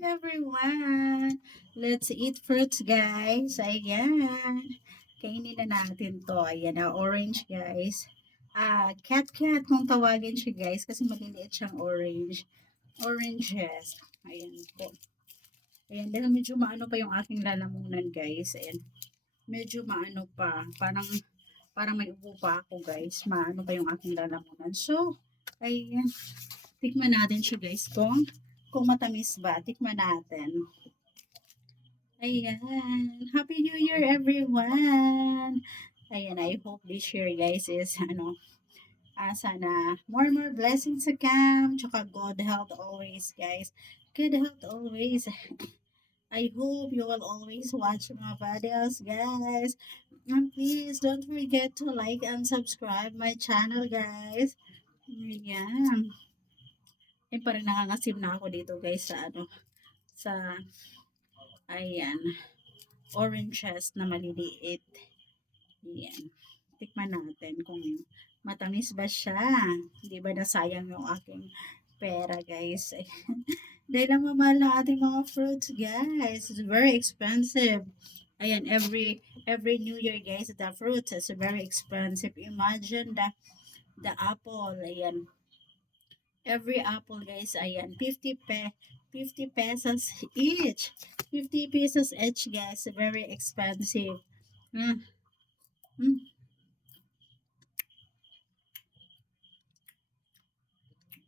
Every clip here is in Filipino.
Everyone. Let's eat fruits, guys. Ayan. Kainin na natin to. Ayan na, orange, guys. Cat kung tawagin siya, guys, kasi maliliit siyang orange. Oranges. Ayan po. Ayan, dahil medyo maano pa yung aking lalamunan, guys. Ayan. Medyo maano pa. Parang may ubo pa ako, guys. Maano pa yung aking lalamunan. So, ayan. Tikman natin siya, guys, kung matamis ba. Tikman natin. Ayan. Happy New Year, everyone! Ayan, I hope this year, guys, is, sana more blessings to come. Tsaka good health always, guys. Good health always. I hope you will always watch my videos, guys. And please don't forget to like and subscribe my channel, guys. Ayan. Parang nangangasim na ako dito, guys, sa, ayan, oranges na maliliit. Ayan. Tikman natin kung matamis ba siya. Hindi ba nasayang yung aking pera, guys. Dahil lang mamahal na ating mga fruits, guys. It's very expensive. Ayan, every New Year, guys, the fruits is very expensive. Imagine the apple. Ayan. Every apple, guys, ayan, 50 pesos each. 50 pesos each, guys. Very expensive. Mm. Mm.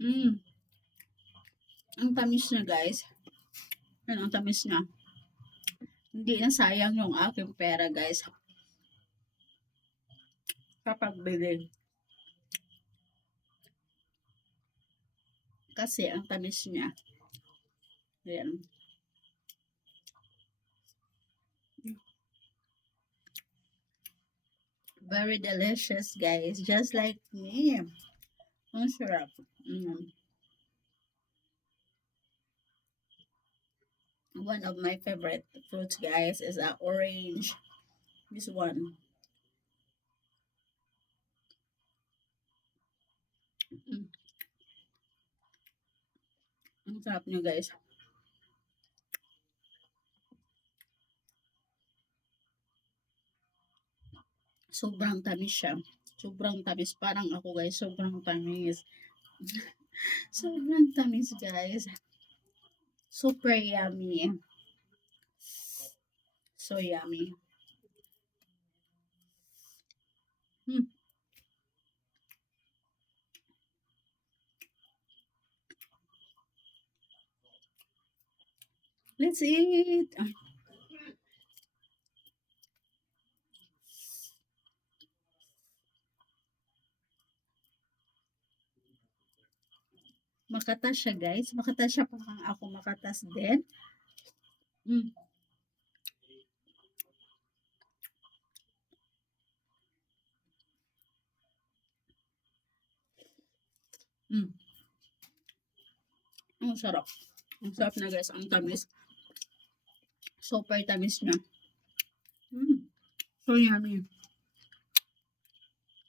Mm. Ang tamis niya, guys. Yan, ang tamis niya. Hindi na sayang yung aking pera, guys. Kapag bili. Kasi ang tamis niya. Ayan. Very delicious, guys. Just like me. Ang sarap. Mm. One of my favorite fruits, guys, is a orange. This one. Mm. Ang sarap niya, guys. Sobrang tamis siya. Sobrang tamis. Parang ako, guys. Sobrang tamis. Sobrang tamis, guys. Super yummy. So yummy. Hmm. Let's eat. Makatas siya, guys. Makatas siya pa ako makatas din. Mm. Mm. Ang sarap. Ang sarap na, guys. Ang tamis. Super tamis niya. Mm. So yummy.